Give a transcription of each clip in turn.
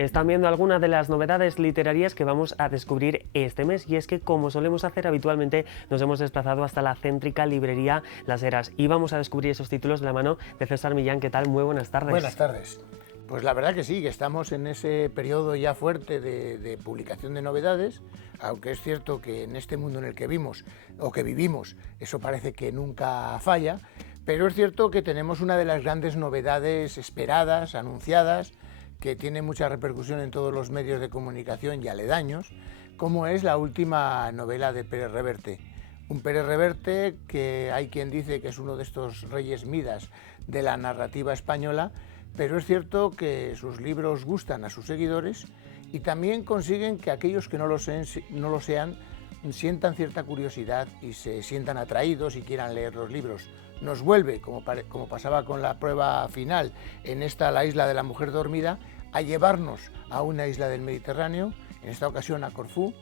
Están viendo algunas de las novedades literarias que vamos a descubrir este mes, y es que, como solemos hacer habitualmente, nos hemos desplazado hasta la céntrica librería Las Heras y vamos a descubrir esos títulos de la mano de César Millán. ¿Qué tal? Muy buenas tardes. Buenas tardes. Pues la verdad que sí, que estamos en ese periodo ya fuerte de publicación de novedades, aunque es cierto que en este mundo en el que vivimos, eso parece que nunca falla, pero es cierto que tenemos una de las grandes novedades esperadas, anunciadas, que tiene mucha repercusión en todos los medios de comunicación y aledaños, como es la última novela de Pérez Reverte. Un Pérez Reverte que hay quien dice que es uno de estos reyes Midas de la narrativa española, pero es cierto que sus libros gustan a sus seguidores y también consiguen que aquellos que no lo sean sientan cierta curiosidad y se sientan atraídos y quieran leer los libros. Nos vuelve, como pasaba con la prueba final en esta La isla de la mujer dormida, a llevarnos a una isla del Mediterráneo, en esta ocasión a Corfú,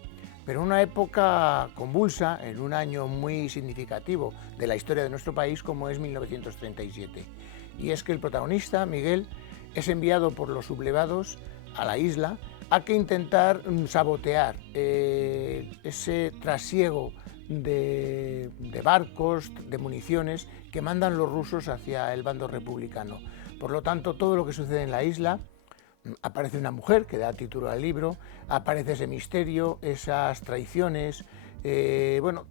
pero en una época convulsa, en un año muy significativo de la historia de nuestro país, como es 1937. Y es que el protagonista, Miguel, es enviado por los sublevados a la isla a que intentar sabotear ese trasiego de barcos, de municiones que mandan los rusos hacia el bando republicano. Por lo tanto, todo lo que sucede en la isla, aparece una mujer que da título al libro, aparece ese misterio, esas traiciones,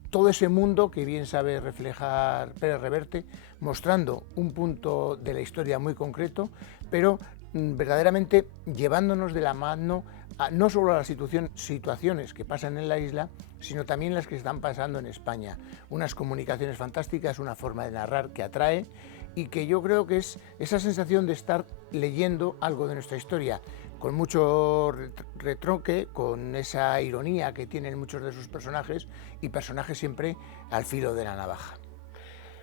todo ese mundo que bien sabe reflejar Pérez Reverte, mostrando un punto de la historia muy concreto, pero verdaderamente llevándonos de la mano no solo a las situaciones que pasan en la isla, sino también las que están pasando en España. Unas comunicaciones fantásticas, una forma de narrar que atrae y que yo creo que es esa sensación de estar leyendo algo de nuestra historia, con mucho retruque, con esa ironía que tienen muchos de sus personajes y personajes siempre al filo de la navaja.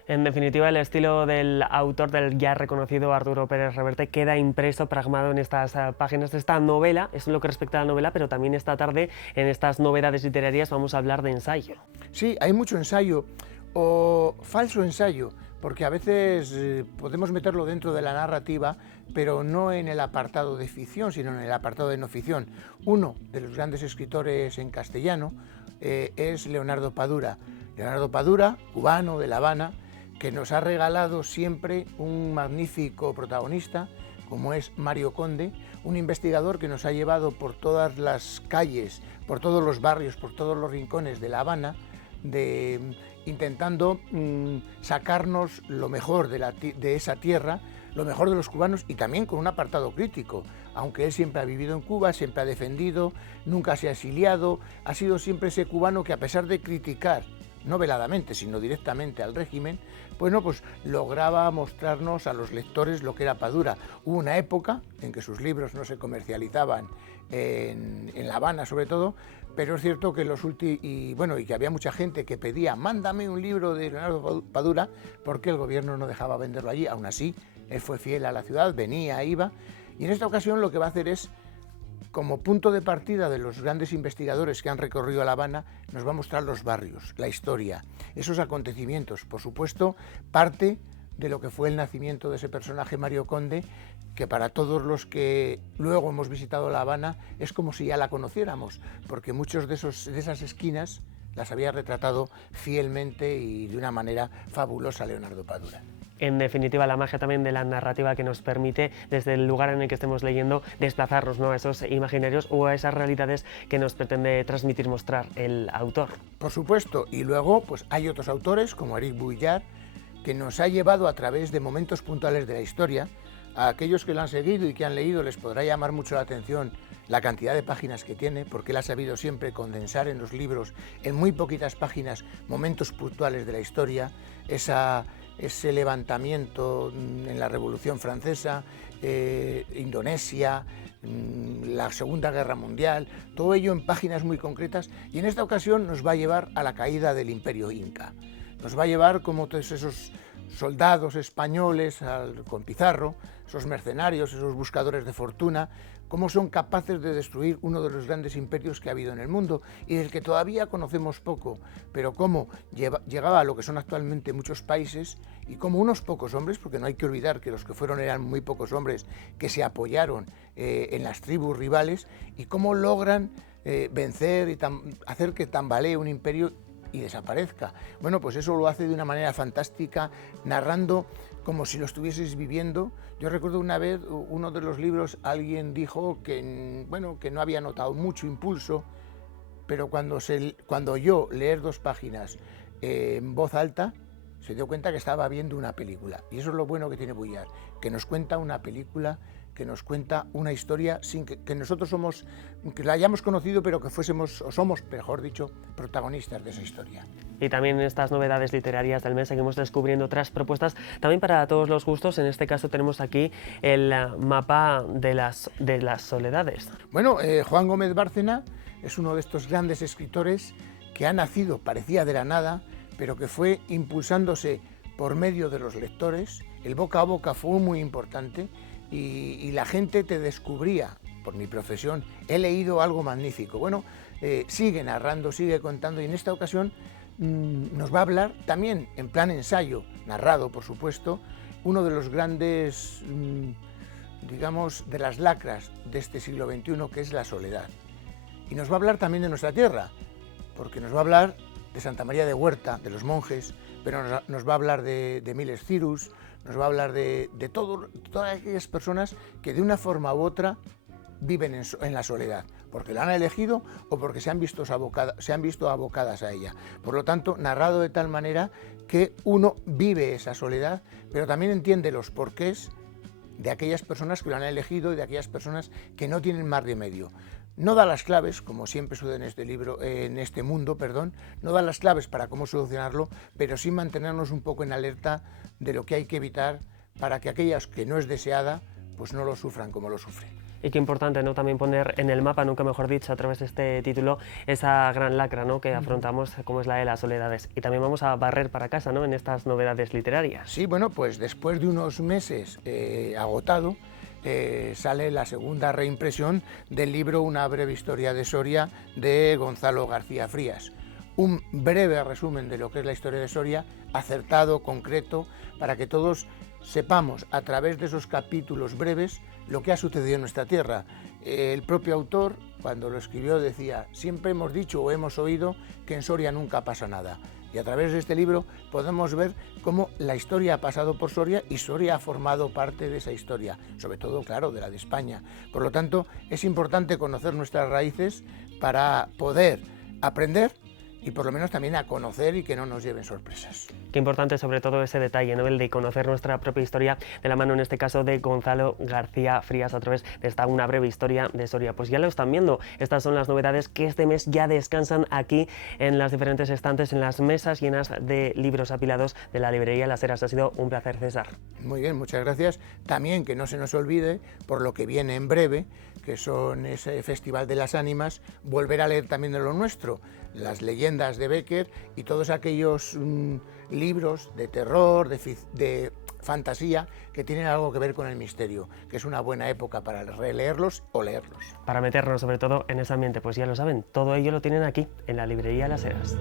En definitiva, el estilo del autor, del ya reconocido Arturo Pérez Reverte, queda impreso, plasmado en estas páginas de esta novela. Eso es lo que respecta a la novela, pero también esta tarde, en estas novedades literarias, vamos a hablar de ensayo. Sí, hay mucho ensayo, o falso ensayo, porque a veces podemos meterlo dentro de la narrativa, pero no en el apartado de ficción, sino en el apartado de no ficción. Uno de los grandes escritores en castellano es Leonardo Padura. Leonardo Padura, cubano de La Habana, que nos ha regalado siempre un magnífico protagonista, como es Mario Conde, un investigador que nos ha llevado por todas las calles, por todos los barrios, por todos los rincones de La Habana, intentando sacarnos lo mejor de esa tierra, lo mejor de los cubanos, y también con un apartado crítico. Aunque él siempre ha vivido en Cuba, siempre ha defendido, nunca se ha exiliado, ha sido siempre ese cubano que, a pesar de criticar, no veladamente, sino directamente al régimen, pues lograba mostrarnos a los lectores lo que era Padura. Hubo una época en que sus libros no se comercializaban en La Habana, sobre todo, pero es cierto que y que había mucha gente que pedía: mándame un libro de Leonardo Padura, porque el gobierno no dejaba venderlo allí. Aún así, él fue fiel a la ciudad, venía, iba, y en esta ocasión lo que va a hacer es, como punto de partida de los grandes investigadores que han recorrido La Habana, nos va a mostrar los barrios, la historia, esos acontecimientos. Por supuesto, parte de lo que fue el nacimiento de ese personaje, Mario Conde, que para todos los que luego hemos visitado La Habana es como si ya la conociéramos, porque muchos de esas esquinas las había retratado fielmente y de una manera fabulosa Leonardo Padura. En definitiva, la magia también de la narrativa, que nos permite, desde el lugar en el que estemos leyendo, desplazarnos, ¿no?, a esos imaginarios o a esas realidades que nos pretende transmitir, mostrar el autor. Por supuesto, y luego hay otros autores, como Éric Buillard, que nos ha llevado a través de momentos puntuales de la historia. A aquellos que lo han seguido y que han leído les podrá llamar mucho la atención la cantidad de páginas que tiene, porque él ha sabido siempre condensar en los libros, en muy poquitas páginas, momentos puntuales de la historia, ese levantamiento en la Revolución Francesa, Indonesia, la Segunda Guerra Mundial, todo ello en páginas muy concretas, y en esta ocasión nos va a llevar a la caída del Imperio Inca. Nos va a llevar como todos esos soldados españoles con Pizarro, esos mercenarios, esos buscadores de fortuna, cómo son capaces de destruir uno de los grandes imperios que ha habido en el mundo y del que todavía conocemos poco, pero cómo llegaba a lo que son actualmente muchos países y cómo unos pocos hombres, porque no hay que olvidar que los que fueron eran muy pocos hombres que se apoyaron en las tribus rivales, y cómo logran vencer y hacer que tambalee un imperio y desaparezca. Bueno, pues eso lo hace de una manera fantástica, narrando como si lo estuvieses viviendo. Yo recuerdo una vez, uno de los libros, alguien dijo que, bueno, que no había notado mucho impulso, pero cuando oyó leer 2 páginas en voz alta, se dio cuenta que estaba viendo una película. Y eso es lo bueno que tiene Vuillard, que nos cuenta una película, que nos cuenta una historia sin que nosotros que la hayamos conocido, pero que fuésemos, o somos, mejor dicho, protagonistas de esa historia. Y también en estas novedades literarias del mes seguimos descubriendo otras propuestas, también para todos los gustos. En este caso tenemos aquí el mapa de las soledades. Bueno, Juan Gómez Bárcena es uno de estos grandes escritores que ha nacido, parecía de la nada, pero que fue impulsándose por medio de los lectores. El boca a boca fue muy importante y la gente te descubría. Por mi profesión he leído algo magnífico. Bueno, sigue narrando, sigue contando, y en esta ocasión nos va a hablar también en plan ensayo, narrado por supuesto, uno de los grandes, digamos, de las lacras de este siglo XXI, que es la soledad. Y nos va a hablar también de nuestra tierra, porque nos va a hablar de Santa María de Huerta, de los monjes, pero nos va a hablar de Miles Cyrus, nos va a hablar de todas aquellas personas que de una forma u otra viven en la soledad, porque la han elegido o porque se han visto abocadas a ella. Por lo tanto, narrado de tal manera que uno vive esa soledad, pero también entiende los porqués de aquellas personas que lo han elegido y de aquellas personas que no tienen más remedio. No da las claves, como siempre sucede en este mundo, no da las claves para cómo solucionarlo, pero sí mantenernos un poco en alerta de lo que hay que evitar para que aquellas que no es deseada, pues no lo sufran como lo sufren. Y qué importante, ¿no?, también poner en el mapa, nunca mejor dicho, a través de este título, esa gran lacra, ¿no?, que afrontamos, como es la de las soledades. Y también vamos a barrer para casa, ¿no?, en estas novedades literarias. Sí, bueno, pues después de unos meses agotado, sale la segunda reimpresión del libro Una breve historia de Soria, de Gonzalo García Frías. Un breve resumen de lo que es la historia de Soria, acertado, concreto, para que todos sepamos a través de esos capítulos breves lo que ha sucedido en nuestra tierra. El propio autor, cuando lo escribió, decía: siempre hemos dicho o hemos oído que en Soria nunca pasa nada. Y a través de este libro podemos ver cómo la historia ha pasado por Soria y Soria ha formado parte de esa historia, sobre todo, claro, de la de España. Por lo tanto, es importante conocer nuestras raíces para poder aprender y por lo menos también a conocer y que no nos lleven sorpresas. Qué importante sobre todo ese detalle, ¿no?, el de conocer nuestra propia historia de la mano, en este caso, de Gonzalo García Frías, a través de esta Una breve historia de Soria. Pues ya lo están viendo, estas son las novedades que este mes ya descansan aquí en las diferentes estantes, en las mesas llenas de libros apilados de la librería Las Heras. Ha sido un placer, César. Muy bien, muchas gracias. También que no se nos olvide, por lo que viene en breve, que son ese Festival de las Ánimas, volver a leer también de lo nuestro, las leyendas de Bécquer y todos aquellos libros de terror, de fantasía, que tienen algo que ver con el misterio, que es una buena época para releerlos o leerlos. Para meternos sobre todo en ese ambiente, pues ya lo saben, todo ello lo tienen aquí, en la librería Las Heras.